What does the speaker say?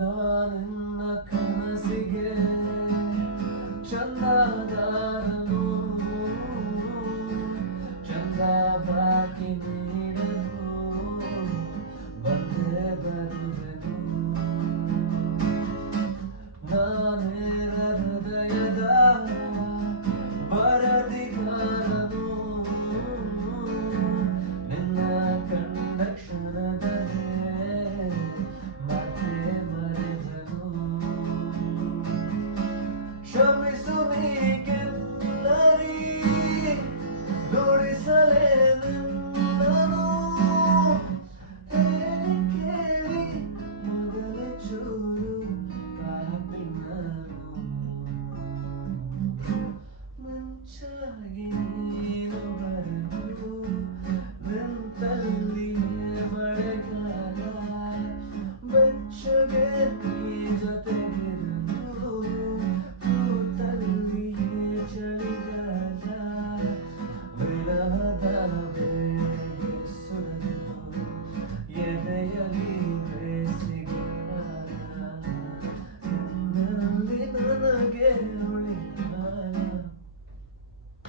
ನಾನಿನ್ನ ಕನಸಿಗೆ ಚಂದದಾರನು ಚಂದ ಬಾಕಿ ನೀಡಲು ಬಂದೇ ಬರುವೆನು. ನಾನೇ ಹೃದಯದ ಬರದಿಗಾರನು ನಿನ್ನ ಕಂಡ ಕ್ಷಣದಲ್ಲೇ ಮತ್ತೆ ಮರೆತನು. ಕ್ಷಮಿಸು ನೀ ಕೆನ್ನರಿ ನುಡಿಸಲೇ ನಿನ್ನನು ಕೇಳಿ ಮೊದಲೇ ಚೂರು ಪಾಪಿ ನಾನು. ಮಂಚಾಗಿ ನೀನು ಬರಲು ನಿಂತಲ್ಲಿ ಮಳೆಗಾಲ ಬೆಚ್ಚಗೆ ನೀ ಜೊತೆ